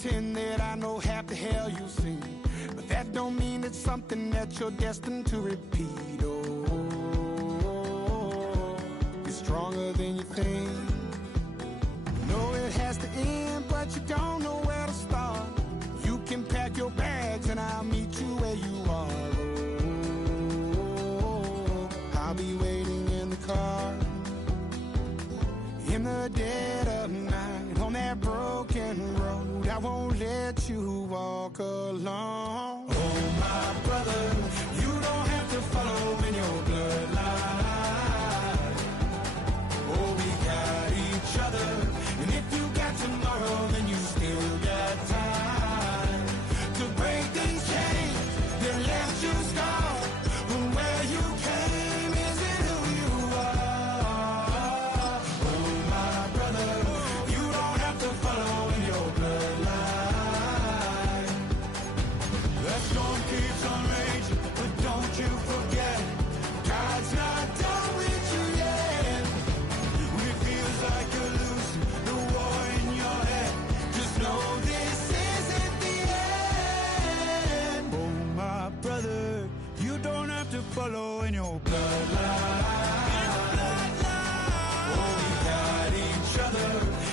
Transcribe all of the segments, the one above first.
pretend that I know half the hell you've seen, but that don't mean it's something that you're destined to repeat. Oh, you're stronger than you think. You know it has to end, but you don't know where to start. You can pack your bags and I'll meet you where you are. Oh, I'll be waiting in the car in the dead of night on that broken road. I won't let you walk alone. Oh, my brother, you don't have to follow in your bloodline. Oh, we got each other, and if you got tomorrow, then you still got time to break these chains that left you scarred from where you came. Is it who you are? Oh, my brother, you don't have to follow in your bloodline. The storm keeps on raging, but don't you forget, God's not done with you yet. When it feels like you're losing the war in your head, just know this isn't the end. Oh, my brother, you don't have to follow in your bloodline. Oh, we got each other,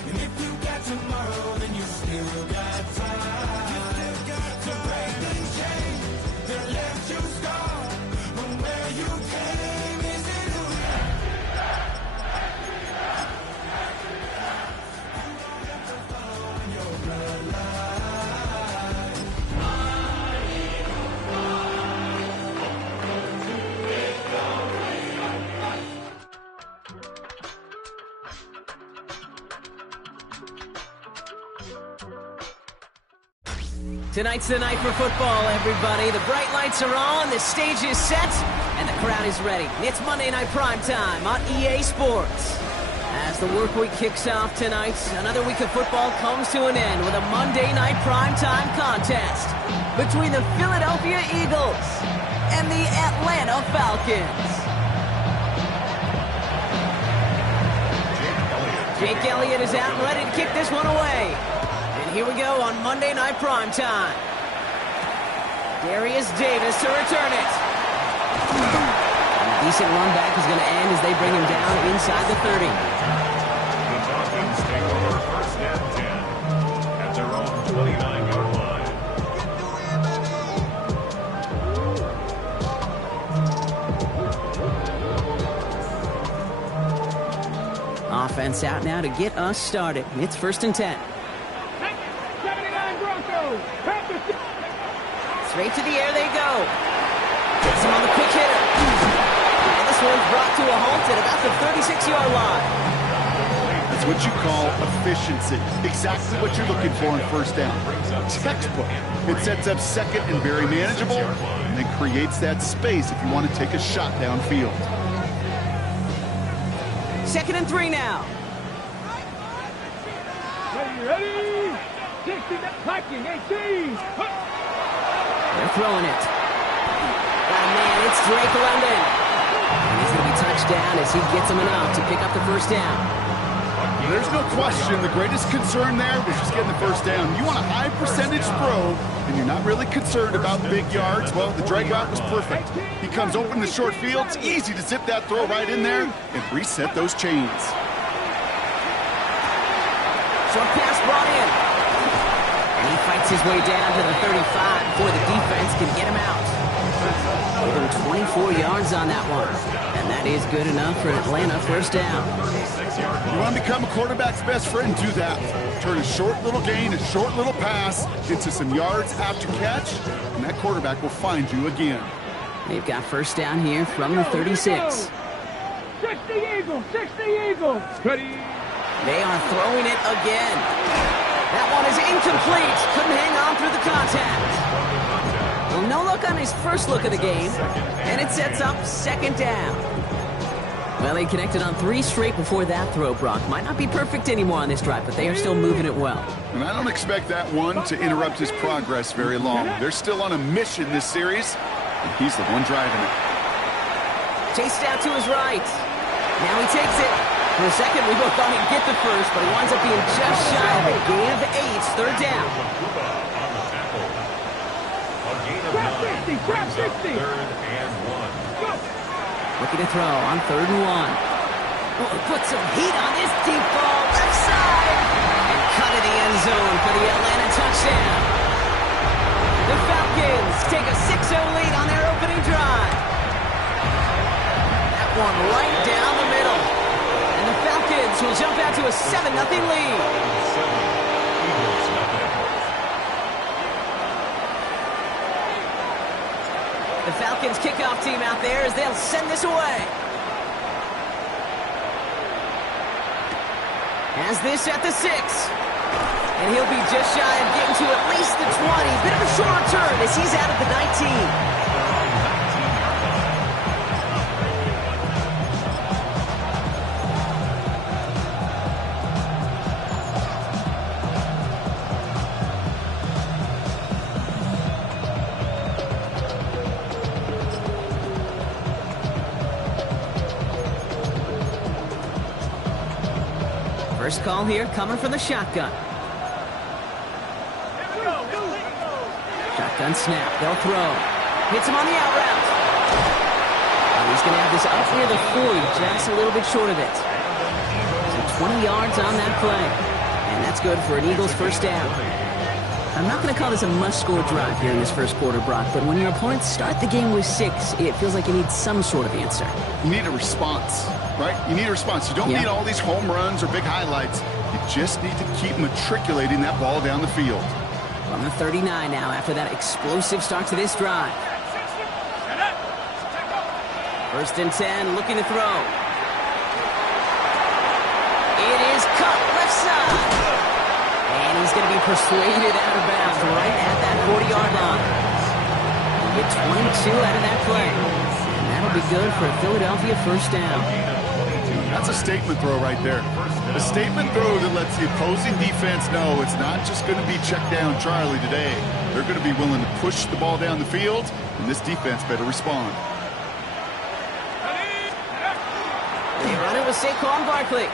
and if you got tomorrow, then you still got time. You still got to break these chains that left you scarred from where you came. Is it who you don't have to follow in your bloodline. Tonight's the night for football, everybody. The bright lights are on, the stage is set, and the crowd is ready. It's Monday Night Primetime on EA Sports. As the work week kicks off tonight, another week of football comes to an end with a Monday Night Primetime contest between the Philadelphia Eagles and the Atlanta Falcons. Jake Elliott is out and ready to kick this one away. And here we go on Monday Night Primetime. Darius Davis to return it. And a decent run back is going to end as they bring him down inside the 30. The Falcons take over first and 10 at their own 29-yard line. Offense out now to get us started. It's first and 10. Straight to the air they go. Gets him on the quick hitter. And this one's brought to a halt at about the 36-yard line. That's what you call efficiency. Exactly what you're looking for in first down. Textbook. It sets up second and very manageable, and then creates that space if you want to take a shot downfield. Second and 3 now. Ready? 60, attacking, 18. They're throwing it. Oh, man, it's Drake London. And he's going to be touched down as he gets him enough to pick up the first down. There's no question. The greatest concern there was just getting the first down. You want a high percentage throw, and you're not really concerned about big yards. Well, the drag route was perfect. He comes open in the short field. It's easy to zip that throw right in there and reset those chains. Short pass brought in. And he fights his way down to the 35 before the defense can get him out. Give him 24 yards on that one. And that is good enough for Atlanta first down. You want to become a quarterback's best friend? Do that. Turn a short little gain, a short little pass into some yards after catch, and that quarterback will find you again. They've got first down here from the 36. 60 Eagles, 60 Eagles. Ready? They are throwing it again. That one is incomplete. Couldn't hang on through the contact. Well, no luck on his first look of the game, and it sets up second down. Well, they connected on 3 straight before that throw, Brock. Might not be perfect anymore on this drive, but they are still moving it well. And I don't expect that one to interrupt his progress very long. They're still on a mission this series, and he's the one driving it. Chased out to his right. Now he takes it. For a second, we both thought he'd get the first, but he winds up being just shy of a gain of 8, third down. on the tackle. A gain of Trap 9 50, trap brings up 50. 3rd and 1. Looking to throw on 3rd and 1. Oh, put some heat on this deep ball, left side. And cut in the end zone for the Atlanta touchdown. The Falcons take a 6-0 lead on their opening drive. That one right down the middle. And the Falcons will jump out to a 7-0 lead. 7, Eagles nothing. The Falcons kickoff team out there as they'll send this away. Has this at the 6. And he'll be just shy of getting to at least the 20. Bit of a short return as he's out at the 19. First call here coming from the shotgun. Shotgun snap. They'll throw. Hits him on the out route. And he's going to have this up near the 40, just a little bit short of it. So 20 yards on that play. And that's good for an Eagles first down. I'm not going to call this a must-score drive here in this first quarter, Brock, but when your opponents start the game with 6, it feels like you need some sort of answer. You need a response, right? You need a response. You don't need all these home runs or big highlights. You just need to keep matriculating that ball down the field. On the 39 now after that explosive start to this drive. 1st and 10, looking to throw. It is cut left side. And he's going to be persuaded out of bounds right at that 40-yard line. He'll get 22 out of that play. And that'll be good for a Philadelphia first down. That's a statement throw right there. A statement throw that lets the opposing defense know it's not just going to be check down Charlie today. They're going to be willing to push the ball down the field, and this defense better respond. They run it with Saquon Barkley.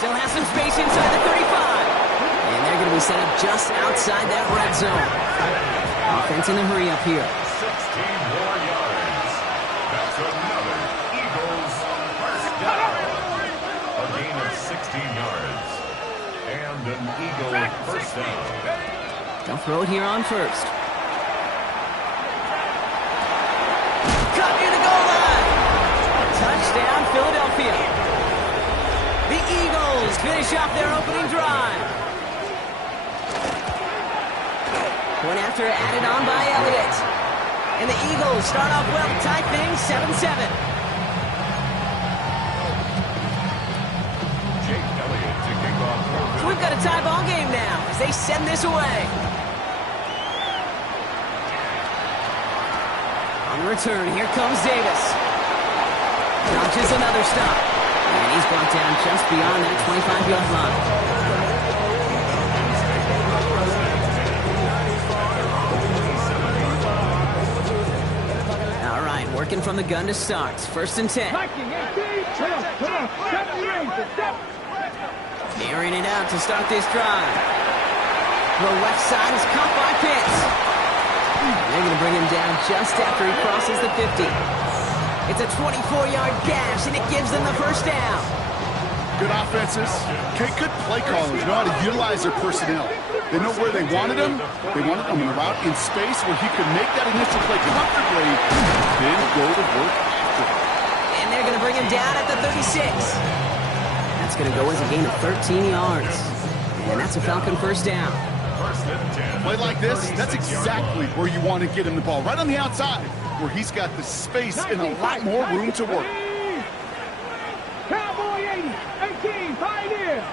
Still has some space inside the 35. And they're going to be set up just outside that red zone. Offense in the hurry up here. 16 more yards. That's another Eagles first down. A gain of 16 yards. And an Eagle first down. They'll throw it here on 1st. Cut near the goal line. Touchdown, Philadelphia. The Eagles finish off their opening drive. Point after added on by Elliott. And the Eagles start off well, tie things 7-7. Jake Elliott to kick off. So we've got a tie ball game now as they send this away. On the return, here comes Davis. Launches another stop. And he's brought down just beyond that 25-yard line. Working from the gun to start. 1st and 10. Airing it out to start this drive. The left side is caught by Pitts. They're going to bring him down just after he crosses the 50. It's a 24-yard gash, and it gives them the first down. Good offenses. Good play callers know how to utilize their personnel. They know where they wanted him. They wanted him in a route in space where he could make that initial play comfortably, then go to work after. And they're going to bring him down at the 36. That's going to go as a gain of 13 yards. And that's a Falcon first down. Play like this, that's exactly where you want to get him the ball. Right on the outside, where he's got the space and a lot more room to work. Cowboy 80, 18, Pioneer.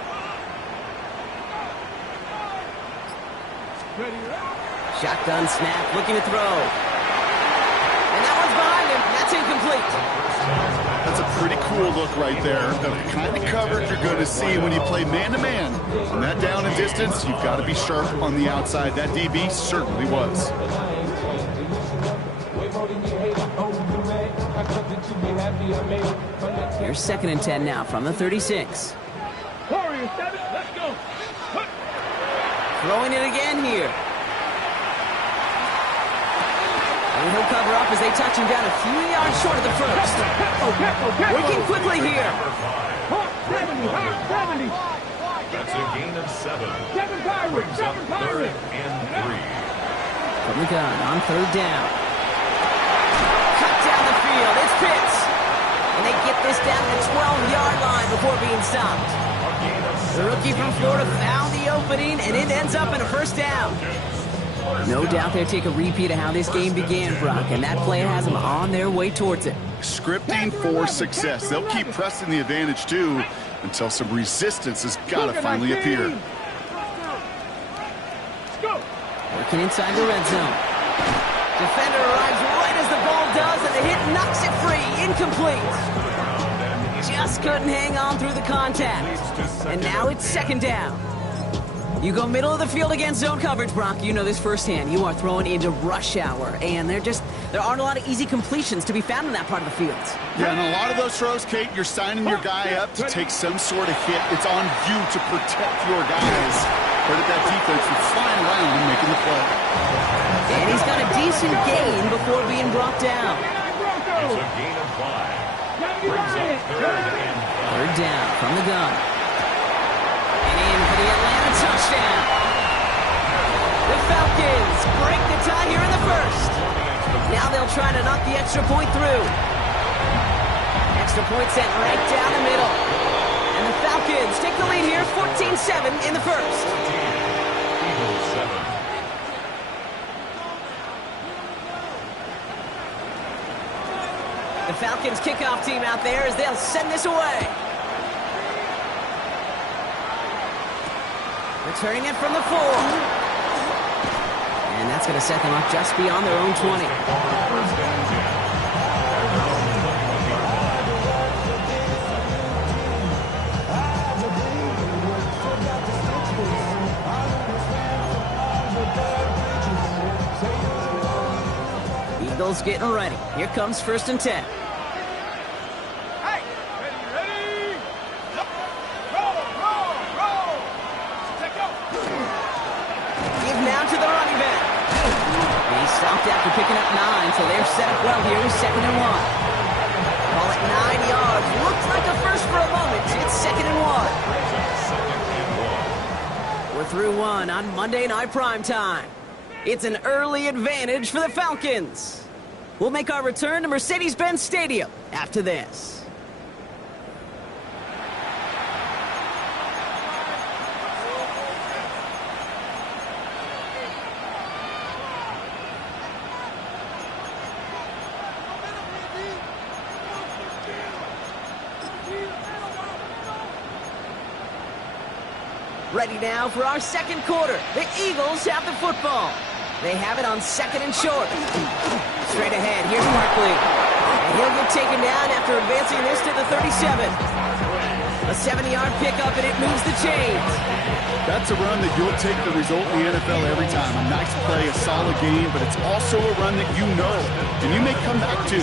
Shotgun snap, looking to throw. And that one's behind him. That's incomplete. That's a pretty cool look right there. The kind of coverage you're going to see when you play man-to-man. On that down and distance, you've got to be sharp on the outside. That DB certainly was. Here's 2nd and 10 now from the 36. Warrior 7, let's go. Throwing it again here. And he'll cover up as they touch him down a few yards short of the first. Working quickly here. 70, 70. That's a gain of 7. 7 Pirates, Brings up 7 3rd Pirates. and 3. From the gun on 3rd down. Cut down the field. It's Pitts. And they get this down to the 12-yard line before being stopped. The rookie from Florida found the opening, and it ends up in a first down. No doubt they'll take a repeat of how this game began, Brock, and that play has them on their way towards it. Scripting for success. They'll keep pressing the advantage, too, until some resistance has got to finally appear. Working inside the red zone. Defender arrives right as the ball does, and the hit knocks it free. Incomplete. Just couldn't hang on through the contact. And now it's 2nd down. You go middle of the field against zone coverage, Brock. You know this firsthand. You are throwing into rush hour, and there aren't a lot of easy completions to be found in that part of the field. Yeah, and a lot of those throws, Kate, you're signing your guy up to take some sort of hit. It's on you to protect your guys. Credit that defense for flying around and making the play. And he's got a decent gain before being brought down. It's a gain of 5. Brings up 3rd and 3rd down from the gun. And in for the Atlanta touchdown. The Falcons break the tie here in the first. Now they'll try to knock the extra point through. Extra point sent right down the middle. And the Falcons take the lead here 14-7 in the first. Eagles 7. The Falcons kickoff team out there as they'll send this away. Returning it from the 4. And that's going to set them up just beyond their own 20. First and 10. Eagles getting ready. Here comes 1st and 10. Give now to the running back. He stopped after picking up 9, so they're set up well here with 2nd and 1. Ball at 9 yards. Looks like a first for a moment. It's 2nd and 1. We're through 1 on Monday Night Primetime. It's an early advantage for the Falcons. We'll make our return to Mercedes-Benz Stadium after this. Ready now for our 2nd quarter. The Eagles have the football. They have it on 2nd and short. Straight ahead, here's Barkley. And he'll get taken down after advancing this to the 37. A 70-yard pickup, and it moves the chains. That's a run that you'll take the result in the NFL every time. A nice play, a solid game, but it's also a run that you know, and you may come back to.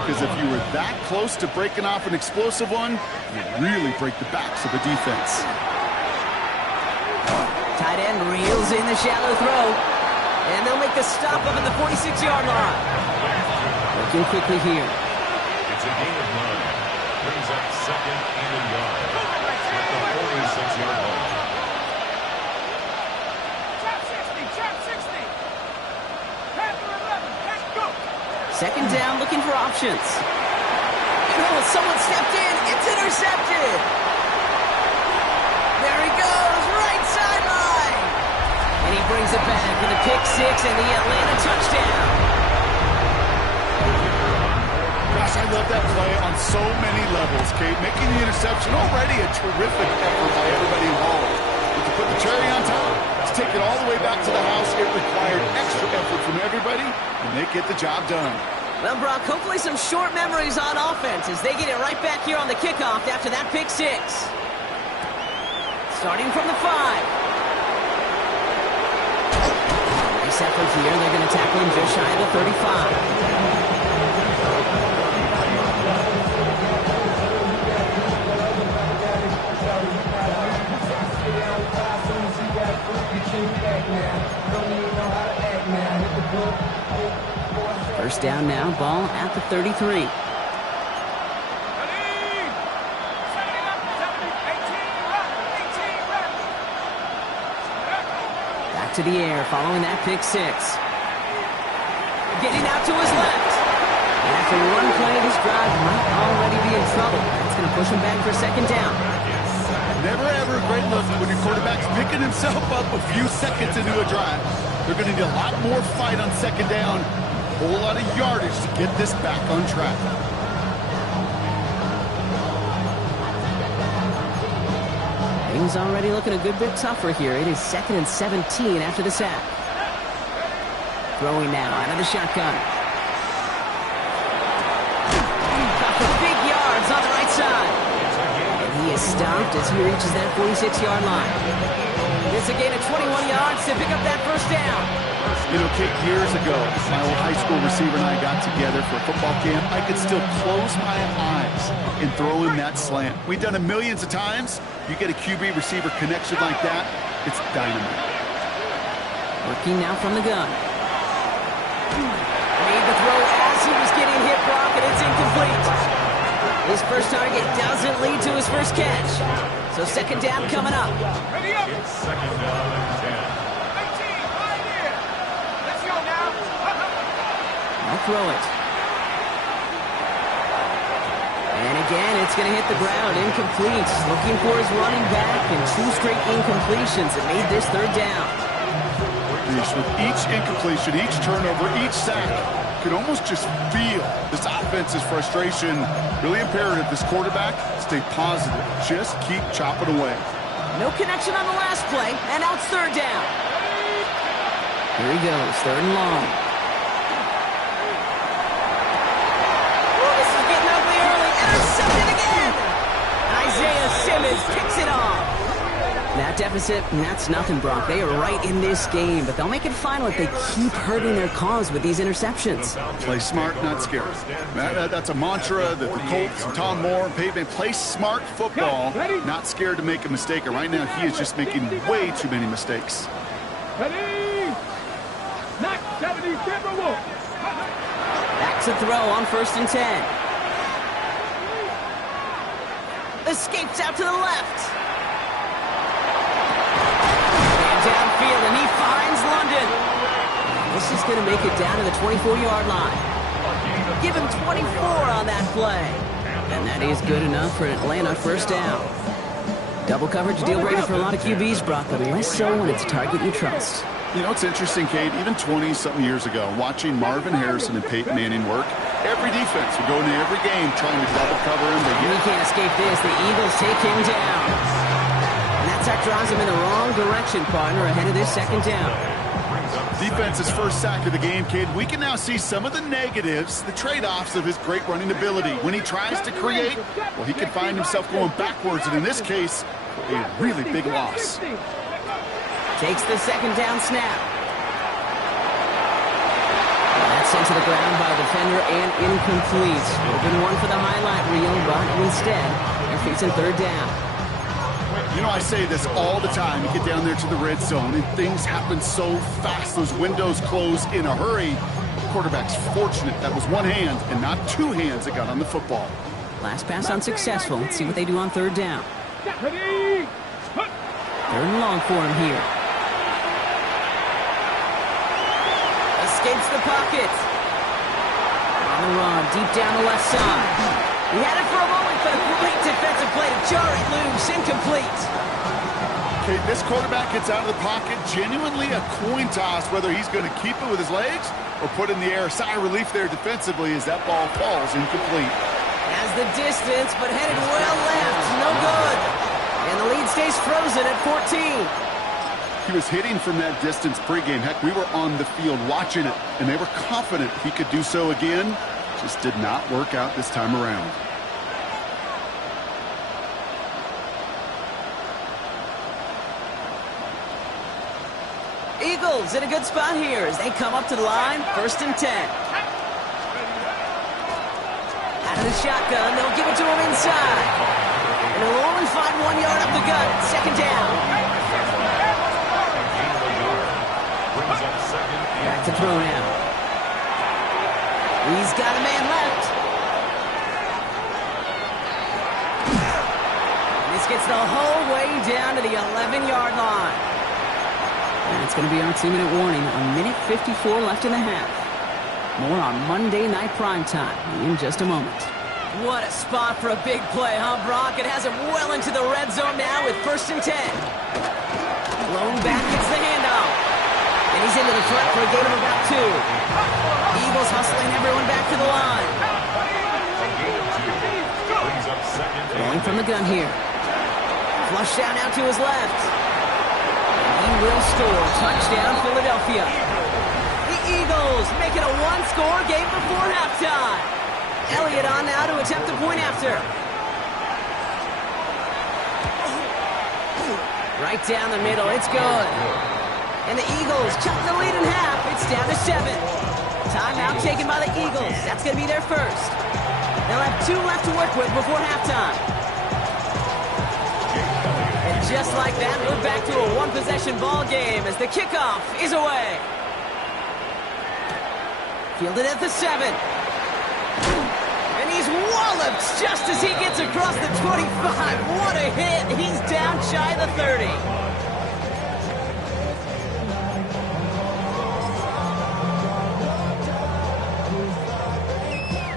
Because if you were that close to breaking off an explosive one, you really break the backs of the defense. Tight end reels in the shallow throw. And they'll make the stop up at the 46-yard line. Looking quickly here. It's a gain of 9. Brings up 2nd and a yard. At the 46-yard line. Trap 60. Panther 11, let's go. 2nd down, looking for options. Oh, someone stepped in. It's intercepted. There he goes, right sideline. And he brings it back with a pick 6 and the Atlanta touchdown. Gosh, I love that play on so many levels, Kate. Making the interception already a terrific effort by everybody involved. But to put the cherry on top, to take it all the way back to the house, it required extra effort from everybody, and they get the job done. Well, Brock, hopefully some short memories on offense as they get it right back here on the kickoff after that pick 6. Starting from the 5. Nice effort here. They're going to tackle him just shy of the 35. First down now, ball at the 33. Back to the air, following that pick six. Getting out to his left. And after one play, this drive might already be in trouble. That's going to push him back for second down. Never ever a great look when your quarterback's picking himself up a few seconds into a drive. They're going to need a lot more fight on second down. A whole lot of yardage to get this back on track. Things already looking a good bit tougher here. It is 2nd and 17 after the sack. Throwing now out of the shotgun. Got for big yards on the right side. And he is stopped as he reaches that 46-yard line. It's a gain of 21 yards to pick up that first down. You know, Kate, years ago, my old high school receiver and I got together for a football camp. I could still close my eyes and throw him that slant. We've done it millions of times. You get a QB receiver connection like that, it's dynamite. Working now from the gun. Made the throw as he was getting hit, Brock, and it's incomplete. His first target doesn't lead to his first catch. So second down coming up. Ready up. It's second down and 10. 18, right here. Let's go now. I'll throw it. And again, it's going to hit the ground. Incomplete. Looking for his running back, and 2 straight incompletions that made this third down. With each incompletion, each turnover, each sack, you can almost just feel this offense's frustration. Really imperative this quarterback stay positive. Just keep chopping away. No connection on the last play, and now it's third down. Here he goes, third and long. Oh, this is getting ugly early. Intercepted again. Isaiah Simmons kicks it off. That deficit, that's nothing, Brock. They are right in this game, but they'll make it final if they keep hurting their cause with these interceptions. Play smart, not scared. That's a mantra that the Colts and Tom Moore and Pavement play smart football, not scared to make a mistake. And right now, he is just making way too many mistakes. Ready. Not 70, Timberwolves. Back to throw on 1st and 10. Escapes out to the left. Downfield, and he finds London. This is going to make it down to the 24-yard line. Give him 24 on that play. And that is good enough for an Atlanta first down. Double coverage deal breaker for a lot of QBs, Brock, but less so when it's a target you trust. You know, it's interesting, Kate, even 20-something years ago, watching Marvin Harrison and Peyton Manning work, every defense would go into every game trying to double cover him. He can't escape this. The Eagles take him down. That drives him in the wrong direction, partner, ahead of this second down. Defense's first sack of the game, kid. We can now see some of the negatives, the trade-offs of his great running ability. When he tries to create, well, he can find himself going backwards, and in this case, a really big loss. Takes the second down snap. That's sent to the ground by the defender and incomplete. Open one for the highlight reel, but instead, they're facing third down. You know, I say this all the time. You get down there to the red zone, and things happen so fast. Those windows close in a hurry. The quarterback's fortunate that was one hand and not 2 hands that got on the football. Last pass unsuccessful. Let's see what they do on third down. Ready. Third and long for him here. Escapes the pocket. On the run, deep down the left side. He had it for a moment, but a great defensive play to jar it loose. Incomplete. Okay, this quarterback gets out of the pocket. Genuinely a coin toss whether he's going to keep it with his legs or put in the air. Sigh of relief there defensively as that ball falls incomplete. Has the distance, but headed well left. No good. And the lead stays frozen at 14. He was hitting from that distance pregame. Heck, we were on the field watching it, and they were confident he could do so again. Just did not work out this time around. Eagles in a good spot here as they come up to the line. 1st and 10. Out of the shotgun, they'll give it to him inside. And he'll only find 1 yard up the gut. Second down. Brings up second. Back to throw now. He's got a man left. This gets the whole way down to the 11-yard line. And it's going to be our 2-minute warning. A minute 54 left in the half. More on Monday Night Primetime in just a moment. What a spot for a big play, huh, Brock? It has him well into the red zone now with 1st and 10. Blown back gets the handoff. And he's into the front for a gain of about 2. Eagles hustling everyone back to the line. Going from the gun here. Flush down out to his left. He will score. Touchdown, Philadelphia. The Eagles make it a 1-score game before halftime. Elliott on now to attempt a point after. Right down the middle. It's good. And the Eagles chop the lead in half. It's down to 7. Timeout taken by the Eagles. That's going to be their first. They'll have 2 left to work with before halftime. And just like that, we're back to a 1-possession ball game as the kickoff is away. Fielded at the 7. And he's walloped just as he gets across the 25. What a hit. He's down shy of the 30.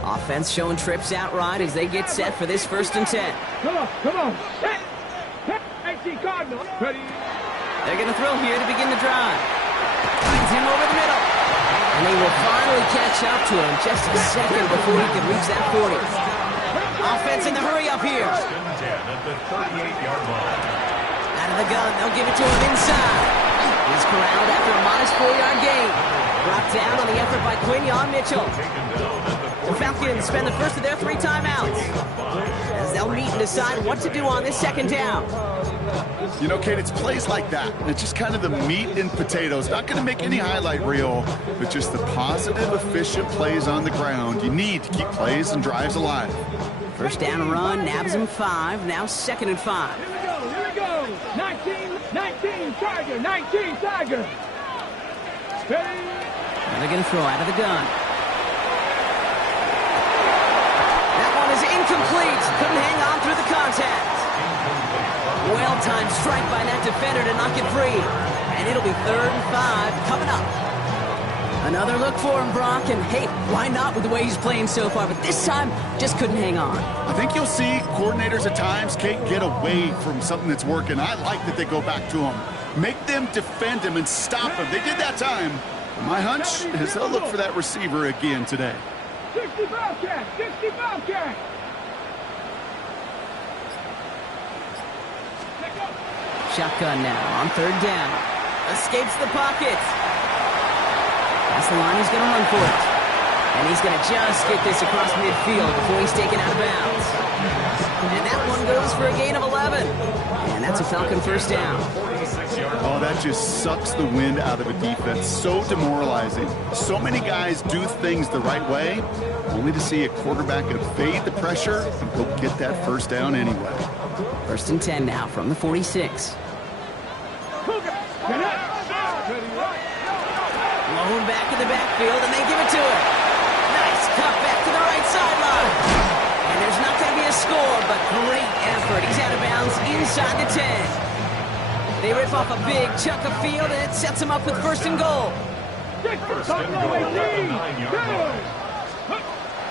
Offense showing trips out right as they get set for this 1st and 10. Come on. AC Cardinal. Ready. They're going to throw here to begin the drive. Finds him over the middle. And they will finally catch up to him just a second before he can reach that 40. Offense in the hurry up here. At the 38-yard line. Out of the gun, they'll give it to him inside. He's corralled after a modest 4-yard gain. Brought down on the effort by Quinion Mitchell. The Falcons spend the first of their 3 timeouts as they'll meet and decide what to do on this 2nd down. You know, Kate, it's plays like that. It's just kind of the meat and potatoes. Not going to make any highlight reel, but just the positive, efficient plays on the ground. You need to keep plays and drives alive. 1st down run, nabs him 5. Now 2nd and 5. Here we go. 19, Tiger. 19, Tiger. Ready. And they're going to throw out of the gun. That one is incomplete. Couldn't hang on through the contact. Well-timed strike by that defender to knock it free. And it'll be 3rd and 5 coming up. Another look for him, Brock. And hey, why not with the way he's playing so far? But this time, just couldn't hang on. I think you'll see coordinators at times, Kate, get away from something that's working. I like that they go back to him. Make them defend him and stop him. They did that time. My hunch is they'll look for that receiver again today. 60 Bobcat. Shotgun now on 3rd down. Escapes the pocket. That's the line. He's going to run for it. And he's going to just get this across midfield before he's taken out of bounds. And that one goes for a gain of 11. And that's a Falcon 1st down. Oh, that just sucks the wind out of a defense. So demoralizing. So many guys do things the right way, only to see a quarterback evade the pressure and go get that 1st down anyway. 1st and 10 now from the 46. Blown back in the backfield, and they give it to him. Nice cut back to the right sideline. And there's not going to be a score, but great effort. He's out of bounds inside the 10. They rip off a big chunk of field, and it sets him up with 1st and goal.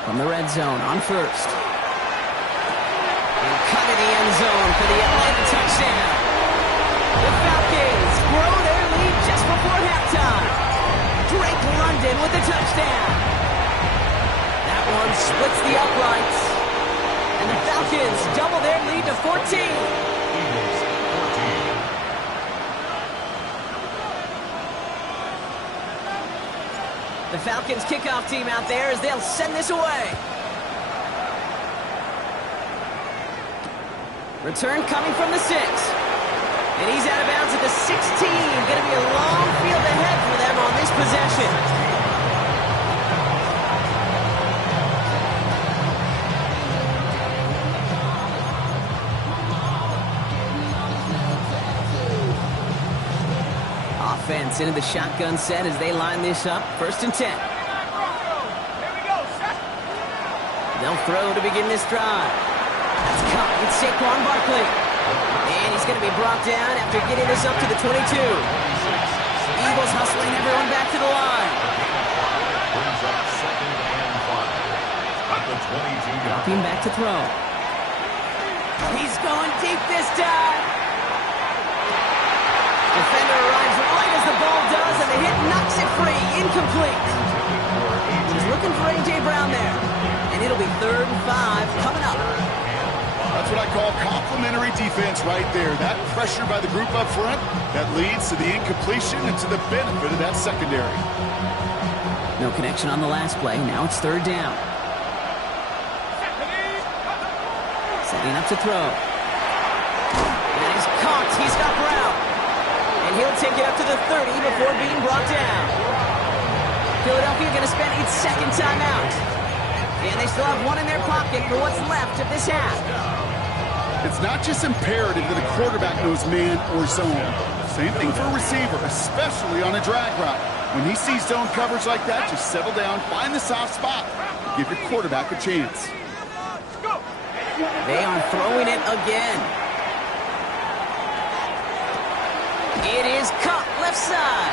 From the red zone on 1st. And cut in the end zone for the Atlanta touchdown. The Falcons grow their lead just before halftime. Drake London with the touchdown. That one splits the uprights. And the Falcons double their lead to 14. The Falcons kickoff team out there as they'll send this away. Return coming from the 6. And he's out of bounds at the 16. Going to be a long field ahead for them on this possession. Offense Defense into the shotgun set as they line this up. 1st and 10. They'll throw to begin this drive. That's caught with Saquon Barkley. And he's going to be brought down after getting this up to the 22. Eagles hustling everyone back to the line. Brings up 2nd and 5 at the 22. Dropping back to throw. He's going deep this time. Defender arrives right as the ball does, and the hit knocks it free. Incomplete. He's looking for A.J. Brown there. And it'll be 3rd and 5 coming up. That's what I call complimentary defense right there. That pressure by the group up front, that leads to the incompletion and to the benefit of that secondary. No connection on the last play. Now it's 3rd down. Setting up to throw. And he's caught. He's got Brown. And he'll take it up to the 30 before being brought down. Philadelphia going to spend its 2nd timeout. And they still have one in their pocket for what's left of this half. It's not just imperative that a quarterback knows man or zone. Same thing for a receiver, especially on a drag route. When he sees zone coverage like that, just settle down, find the soft spot. Give your quarterback a chance. They are throwing it again. It is caught left side.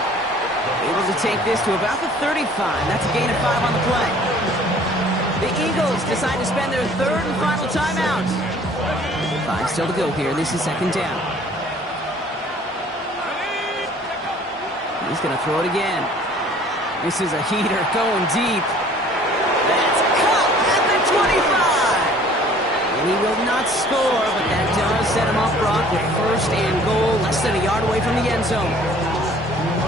Able to take this to about the 35. That's a gain of 5 on the play. The Eagles decide to spend their 3rd and final timeout. 5 still to go here. This is 2nd down. He's going to throw it again. This is a heater going deep. That's caught at the 25. And he will not score, but that does set him off, Brock, with 1st and goal, less than a yard away from the end zone.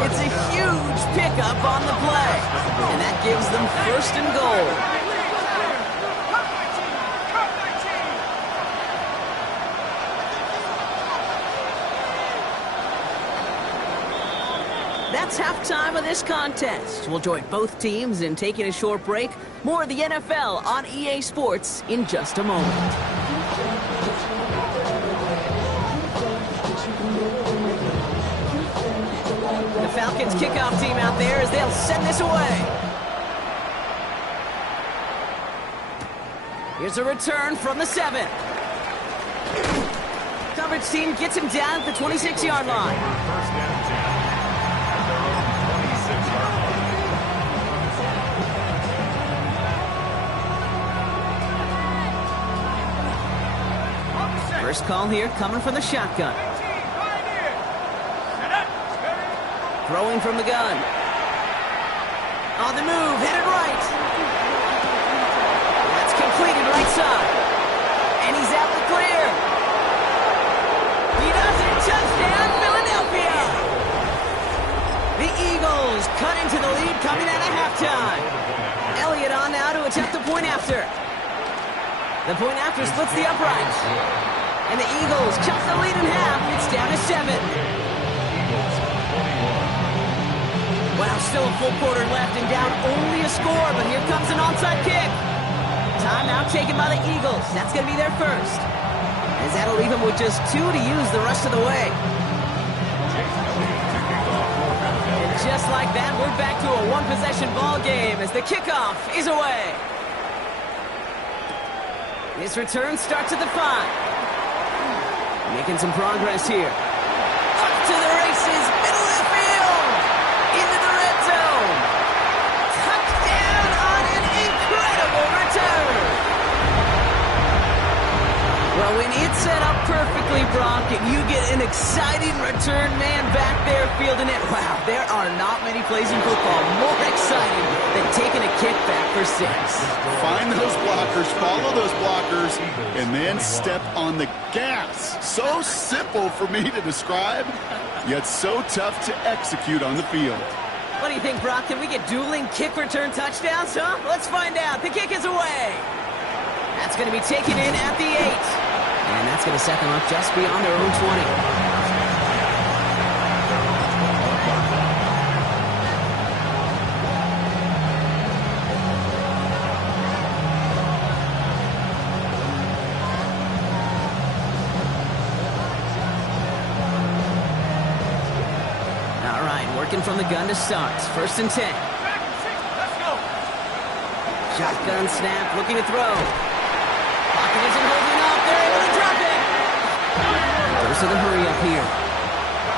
It's a huge pickup on the play. And that gives them 1st and goal. That's halftime of this contest. We'll join both teams in taking a short break. More of the NFL on EA Sports in just a moment. The Falcons kickoff team out there as they'll send this away. Here's a return from the 7. Coverage team gets him down at the 26-yard line. 1st and 10. First call here coming from the shotgun. Throwing from the gun. On the move, headed right. That's completed right side. And he's out the clear. He does it. Touchdown, Philadelphia. The Eagles cut into the lead coming out of halftime. Elliott on now to attempt the point after. The point after splits the uprights. And the Eagles cut the lead in half. It's down to 7. Wow, still a full quarter left and down only a score, but here comes an onside kick. Timeout taken by the Eagles. That's going to be their first. As that'll leave them with just 2 to use the rest of the way. And just like that, we're back to a one-possession ball game as the kickoff is away. This return starts at the 5. Making some progress here. Up to the races, middle of the field. Into the red zone. Touchdown on an incredible return. Well, when it's set up perfectly, Brock, and you get an exciting return man back there fielding it, wow, there are not many plays in football more exciting than taking a kick back for 6. Find those blockers, follow those blockers, and then step on the gas. So simple for me to describe, yet so tough to execute on the field. What do you think, Brock? Can we get dueling kick return touchdowns, huh? Let's find out. The kick is away. That's going to be taken in at the 8. And that's going to set them up just beyond their own 20. Taken from the gun to start. 1st and 10. Shotgun snap, looking to throw. Pocket isn't holding up. They're able to drop it. Goes to the hurry up here.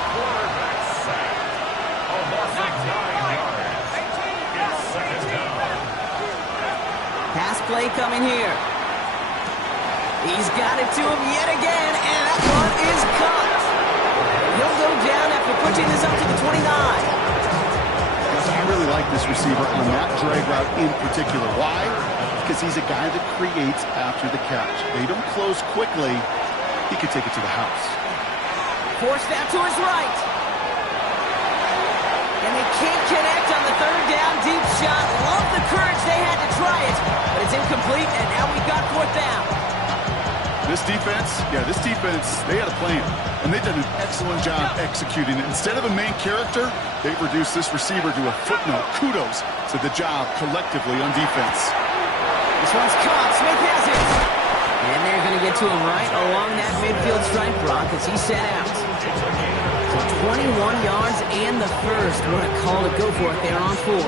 Quarterback sack. A loss of 9 yards. It's 2nd down. Pass play coming here. He's got it to him yet again, and that one is caught. He'll go down after pushing this up to the 29. I really like this receiver on that drag route in particular. Why? Because he's a guy that creates after the catch. They don't close quickly. He could take it to the house. Forced out to his right. And they can't connect on the 3rd down deep shot. Love the courage they had to try it, but it's incomplete, and now we've got 4th down. This defense, they had a plan, and they've done an excellent job executing it. Instead of a main character, they've reduced this receiver to a footnote. Kudos to the job collectively on defense. This one's caught. Smith has it. And they're going to get to him right along that midfield stripe, Brock, as he set out. So 21 yards and the first. What a call to go for it there on 4.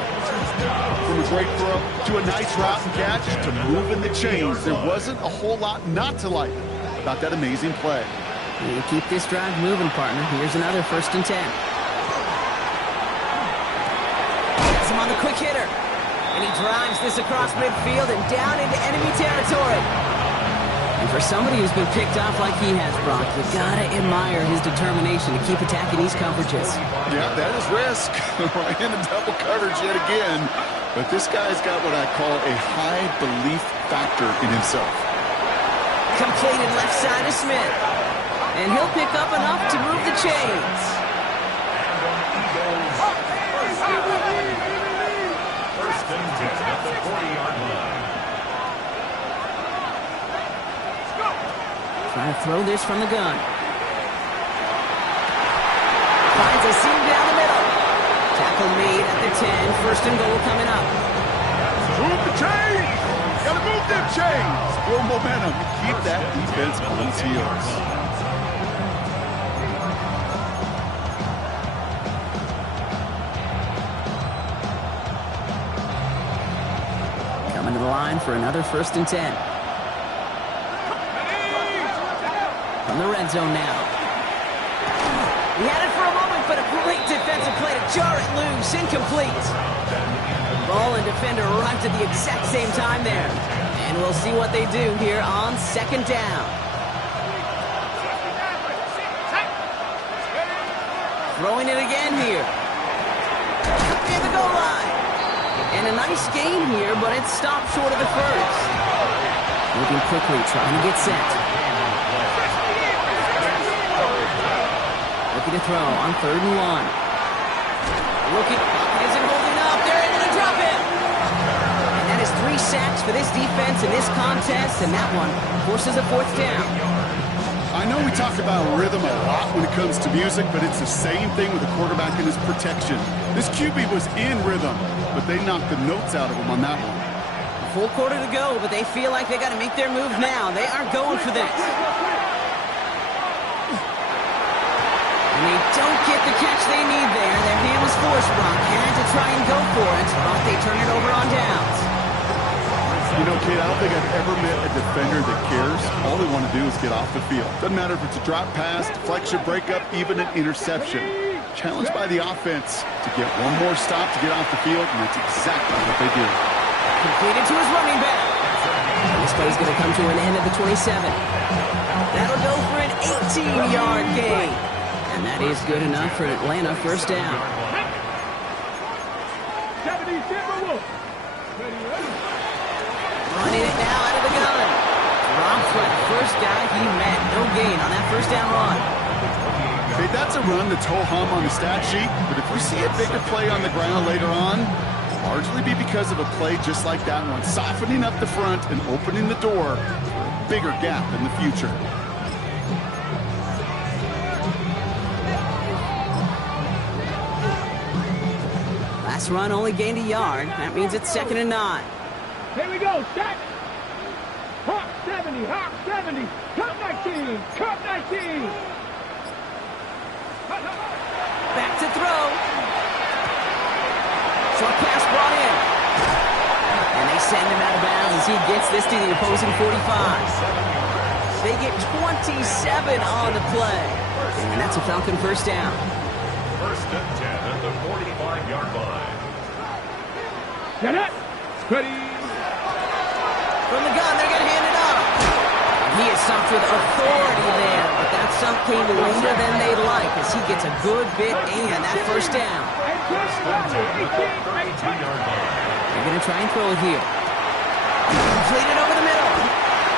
From a great throw to a nice route and catch to moving the chains. There wasn't a whole lot not to like about that amazing play. You keep this drive moving, partner. Here's another 1st and 10. Gets him on the quick hitter. And he drives this across midfield and down into enemy territory. And for somebody who's been picked off like he has, Brock, you gotta admire his determination to keep attacking these coverages. Yeah, that is risk. Right in a double coverage yet again. But this guy's got what I call a high belief factor in himself. Completed left side to Smith. And he'll pick up enough to move the chains. First and 10 at the 40-yard line. Trying to throw this from the gun. Finds a seam down the middle. Tackle made at the 10. 1st and goal coming up. Move the chains! Gotta move them chains! Build momentum. Keep that defense on its heels. Coming to the line for another 1st and 10. From the red zone now. He had it for a moment, but a great defensive play to jar it loose. Incomplete. Ball and defender arrived at the exact same time there. And we'll see what they do here on 2nd down. Throwing it again here. In the goal line. And a nice gain here, but it's stopped short of the first. Moving quickly, trying to get set. Looking to throw on 3rd and 1. Looking, isn't holding up. They're able to drop it. And that is 3 sacks for this defense in this contest, and that one forces a 4th down. I know we talk about rhythm a lot when it comes to music, but it's the same thing with the quarterback and his protection. This QB was in rhythm, but they knocked the notes out of him on that one. A full quarter to go, but they feel like they got to make their move now. They are going for this. And they don't get the catch they need there. Their hand was forced, Brock. Had to try and go for it, but they turn it over on downs. You know, kid, I don't think I've ever met a defender that cares. All they want to do is get off the field. Doesn't matter if it's a drop pass, deflection, breakup, even an interception. Challenged by the offense to get one more stop to get off the field, and that's exactly what they do. Completed to his running back. And this play's going to come to an end at the 27. That'll go for an 18-yard gain. And that is good enough for an Atlanta 1st down. 70 Timberwolves. Running it now out of the gun. Dropped for the first guy he met. No gain on that 1st down run. Okay, that's a run that's ho-hum on the stat sheet, but if we see a bigger play on the ground later on, largely be because of a play just like that one, softening up the front and opening the door for a bigger gap in the future. Last run only gained a yard. That means it's 2nd and 9. Here we go, set. Hawk 70, Hawk 70. Cut 19, cut 19. Back to throw. Short pass brought in. And they send him out of bounds as he gets this to the opposing 45. They get 27 on the play. And that's a Falcon first down. First and 10 at the 45-yard line. Get it. Ready. From the gun, they're going to hand it off. He is stumped with authority there, but that stump came later than they'd like as he gets a good bit and that first down. First and 10 at the 32-yard line. They're going to try and throw it here. Completed over the middle.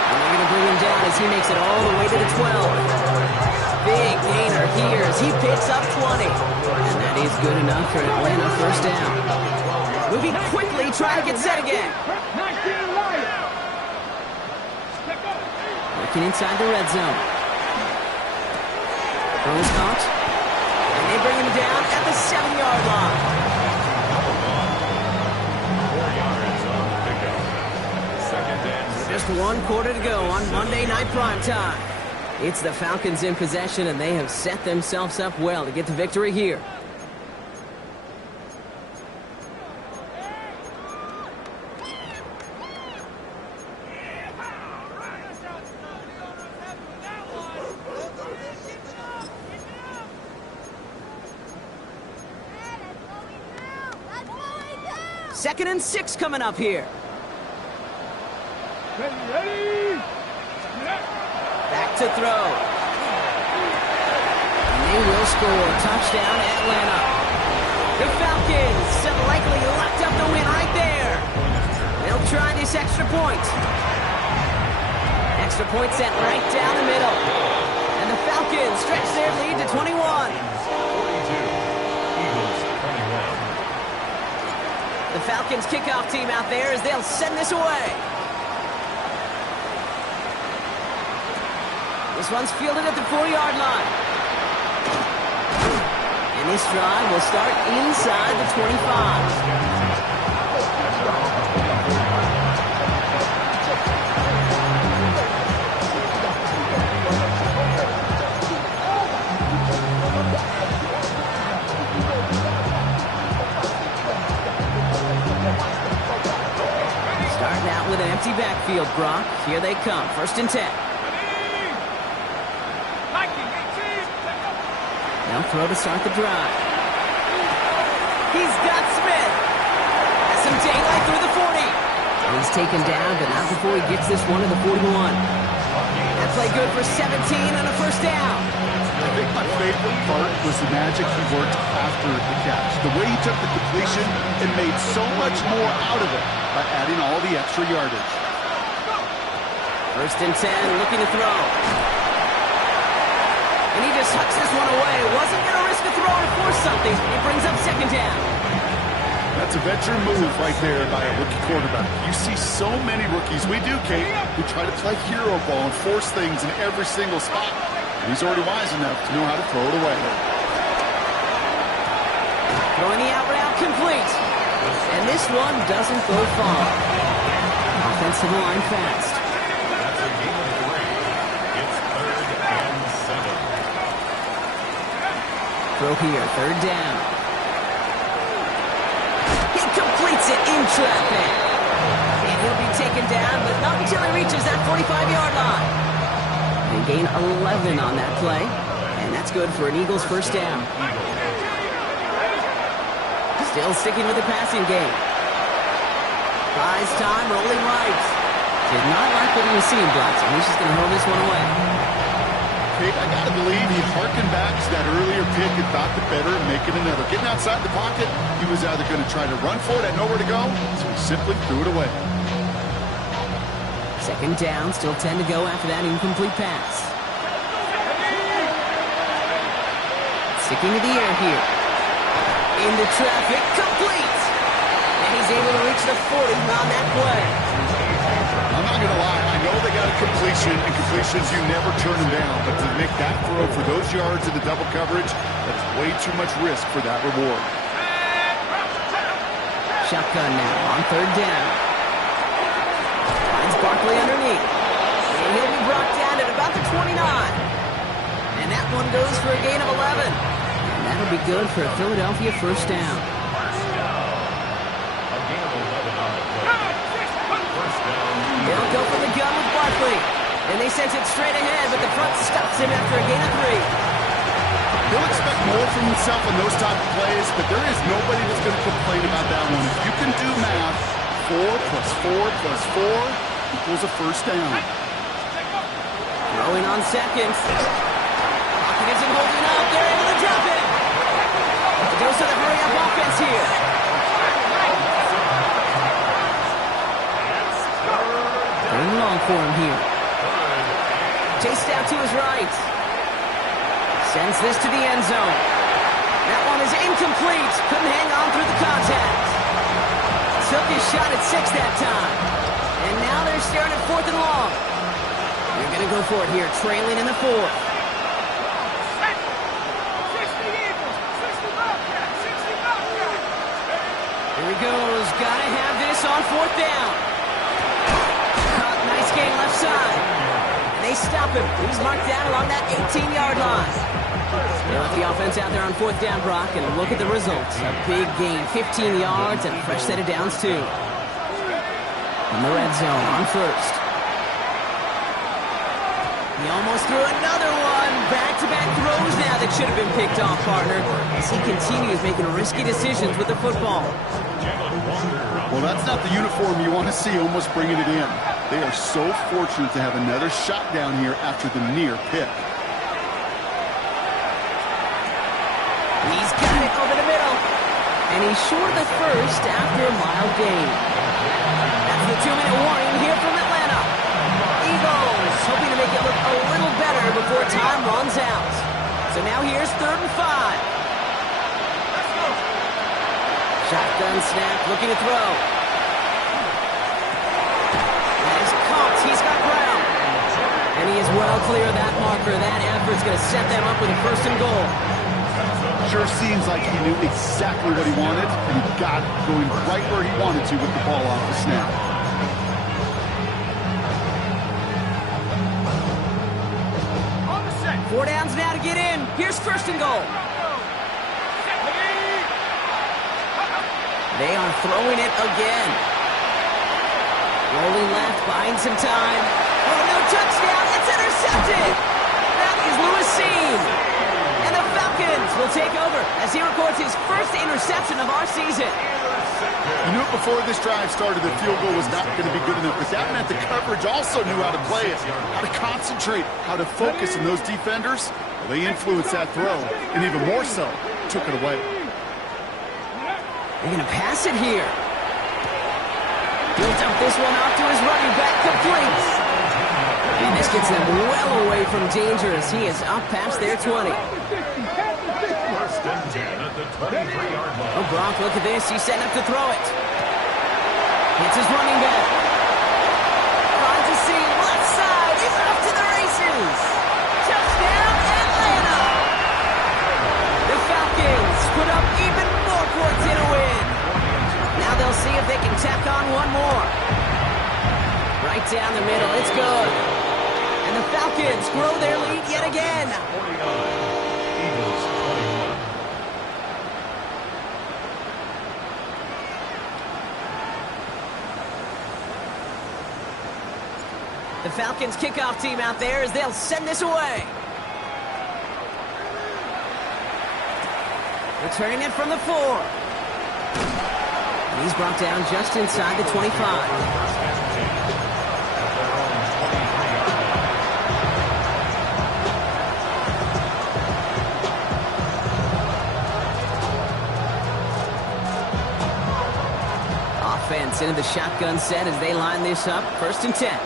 And they're going to bring him down as he makes it all the way to the 12. Big gainer here as he picks up 20. And that is good enough for an Atlanta first down. Moving quickly, try to get set again. Working inside the red zone. Throws caught. And they bring him down at the 7-yard line. 4 yards on the pickup. Second and 6. Just 1 quarter to go on Monday Night Primetime. It's the Falcons in possession, and they have set themselves up well to get the victory here. Second and 6 coming up here. Ready. Back to throw. And they will score. Touchdown, Atlanta. The Falcons have likely locked up the win right there. They'll try this extra point. Extra point set right down the middle. And the Falcons stretch their lead to 21. 42. Eagles 21. The Falcons kickoff team out there as they'll send this away. This one's fielded at the 4-yard line. And this drive will start inside the 25. Starting out with an empty backfield, Brock. Here they come. First and 10. They'll throw to start the drive. He's got Smith. Has some daylight through the 40. And he's taken down, but not before he gets this one to the 41. That play good for 17 and a first down. I think my favorite part was the magic he worked after the catch. The way he took the completion and made so much more out of it by adding all the extra yardage. First and 10, looking to throw. And he just tucks this one away. Wasn't going to risk a throw to force something. It brings up second down. That's a veteran move right there by a rookie quarterback. You see so many rookies, we do, Kate, who try to play hero ball and force things in every single spot. He's already wise enough to know how to throw it away. Throwing the out route complete. And this one doesn't go far. Offensive line fast. That's a gain of 3. It's 3rd and 7. Throw here, third down. He completes it in traffic. And he'll be taken down, but not until he reaches that 45-yard line. They gain 11 on that play, and that's good for an Eagles first down. Still sticking with the passing game. Buys time, rolling right. Did not like what he was seeing, Blacks, and he's just going to hurl this one away. Kate, I got to believe he harkened back to that earlier pick and thought the better of making another. Getting outside the pocket, he was either going to try to run for it, had nowhere to go, so he simply threw it away. Second down, still 10 to go after that incomplete pass. Sticking to the air here. Into traffic, complete! And he's able to reach the 40 on that play. I'm not going to lie, I know they got a completion, and completions, you never turn them down, but to make that throw for those yards in the double coverage, that's way too much risk for that reward. Shotgun now on third down. Finds Barkley underneath. And he'll be brought down at about the 29. And that one goes for a gain of 11. And that'll be good for a Philadelphia first down. sprinted straight ahead, but the front stops him after a gain of 3. He'll expect more from himself on those type of plays, but there is nobody that's going to complain about that one. If you can do math, 4 plus 4 plus 4 equals a first down. Throwing on second. Pocket isn't holding up. They're able to drop it. It goes to the hurry-up offense here. Going long for him here. Chased out to his right. Sends this to the end zone. That one is incomplete. Couldn't hang on through the contact. Took his shot at 6 that time. And now they're staring at 4th and long. They're going to go for it here, trailing in the 4th. 60 Eagles, 60 Bobcats, 60 Bobcats. Here he goes. Got to have this on 4th down. Nice gain left side. And they stop him. He's marked down along that 18-yard line. They let the offense out there on 4th down, Brock, and look at the results. A big gain, 15 yards, and a fresh set of downs, too. In the red zone on 1st. He almost threw another one. Back-to-back throws now that should have been picked off, partner, as he continues making risky decisions with the football. Well, that's not the uniform you want to see almost bringing it in. They are so fortunate to have another shot down here after the near pick. He's got it over the middle. And he's short of the first after a mild gain. That's the 2-minute warning here from Atlanta. Eagles hoping to make it look a little better before time runs out. So now here's 3rd and 5. Shotgun snap, looking to throw. As caught, he's got Brown. And he is well clear of that marker. That effort's going to set them up with a 1st and goal. Sure seems like he knew exactly what he wanted, and he got it going right where he wanted to with the ball off the snap. On the set. 4 downs now to get in. Here's 1st and goal. They are throwing it again. Rolling left, buying some time. Oh, no touchdown. It's intercepted. That is Lewis Seen. And the Falcons will take over as he records his first interception of our season. You knew it before this drive started that field goal was not going to be good enough, but that meant the coverage also knew how to play it, how to concentrate, how to focus on those defenders. Well, they influenced that throw, and even more so, took it away. They're going to pass it here. He'll dump this one off to his running back, complete. And this gets them well away from danger as he is up past their 20. 1st and 10 at the 23-yard line. Oh, Brock, look at this. He's setting up to throw it. It's his running back. Trying to see left side. He's off to the races. Touchdown, Atlanta. The Falcons put up even more points in a win. Now they'll see if they can tack on one more. Right down the middle. It's good. And the Falcons grow their lead yet again. 49, Eagles 21. The Falcons kickoff team out there as they'll send this away. Returning it from the 4. And he's brought down just inside the 25. Offense into the shotgun set as they line this up. 1st and 10.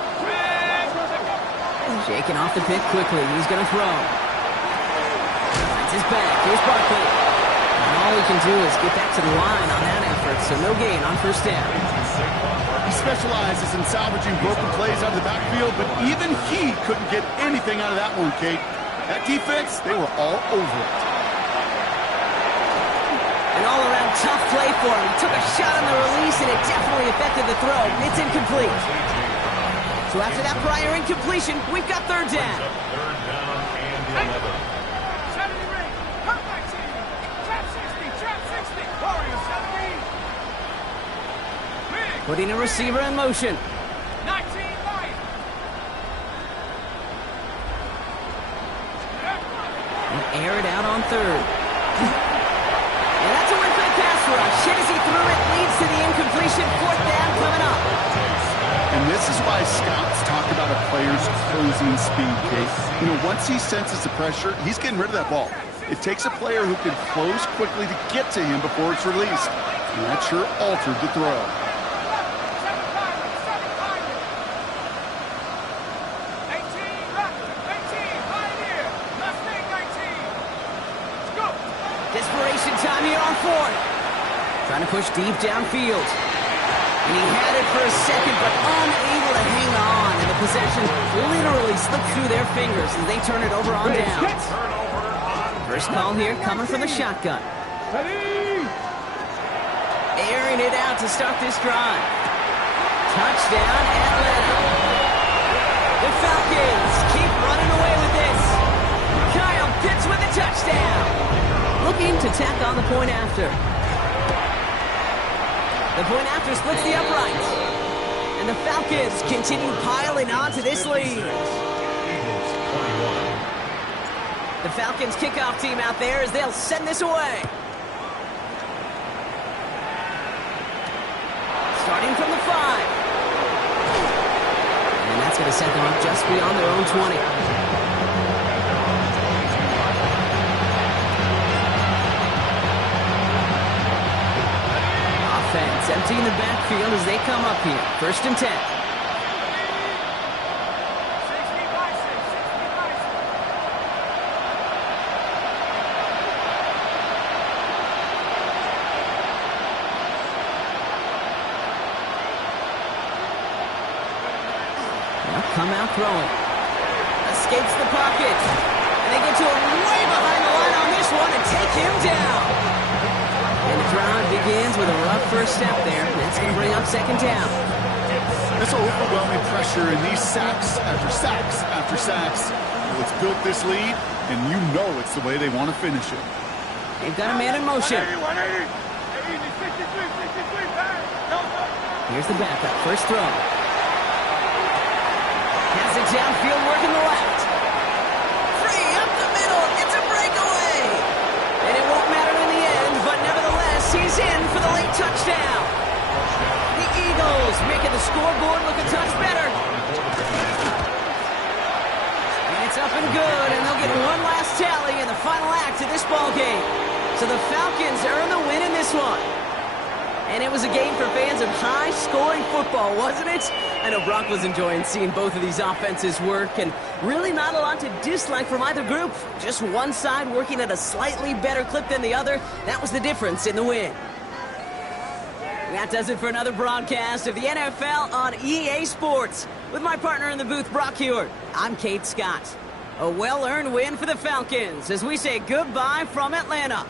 Shaking off the pick quickly. He's going to throw. Finds his back. Here's Barkley. And all he can do is get back to the line on that effort, so no gain on 1st down. He specializes in salvaging broken plays out of the backfield, but even he couldn't get anything out of that one, Kate. That defense, they were all over it. An all-around tough play for him. He took a shot on the release, and it definitely affected the throw. It's incomplete. So after that prior incompletion, we've got 3rd down. 3rd down and 11. 70 ring. Come back to you. Trap 60. Trap 60. Warriors 70. Big. Putting a receiver in motion. 19 Lions. air it out on third. And that's a win for the pass rush. Hit as he threw it, leads to the incompletion. Fourth down coming up. And this is why scouts talk about a player's closing speed, Kate. You know, once he senses the pressure, he's getting rid of that ball. It takes a player who can close quickly to get to him before it's released. And that sure altered the throw. Desperation time here on fourth. Trying to push deep downfield. And he had it for a second, but unable to hang on. And the possession literally slipped through their fingers as they turn it over on downs. First call here coming from the shotgun. Airing it out to start this drive. Touchdown, Atlanta. The Falcons keep running away with this. Kyle Pitts with a touchdown. Looking to tack on the point after. The point after splits the uprights. And the Falcons continue piling on to this lead. The Falcons kickoff team out there as they'll send this away. Starting from the 5. And that's going to set them up just beyond their own 20. Offense emptying the backfield as they come up here. First and 10. Come out throwing. Escapes the pocket. And they get to him way behind the line on this one and take him down. And the drive begins with a rough first step there. That's going to bring up second down. This overwhelming pressure and these sacks after sacks after sacks. Well, it's built this lead, and you know it's the way they want to finish it. They've got a man in motion. Here's the backup. First throw. Has it downfield, working the left. Free up the middle. It's a breakaway. And it won't matter in the end, but nevertheless, he's in for the late touchdown. The Eagles making the scoreboard look a touch better. And it's up and good, and they'll get one last tally in the final act of this ball game. So the Falcons earn the win in this one. And it was a game for fans of high-scoring football, wasn't it? I know Brock was enjoying seeing both of these offenses work, and really not a lot to dislike from either group. Just one side working at a slightly better clip than the other. That was the difference in the win. That does it for another broadcast of the NFL on EA Sports. With my partner in the booth, Brock Hewitt, I'm Kate Scott. A well-earned win for the Falcons as we say goodbye from Atlanta.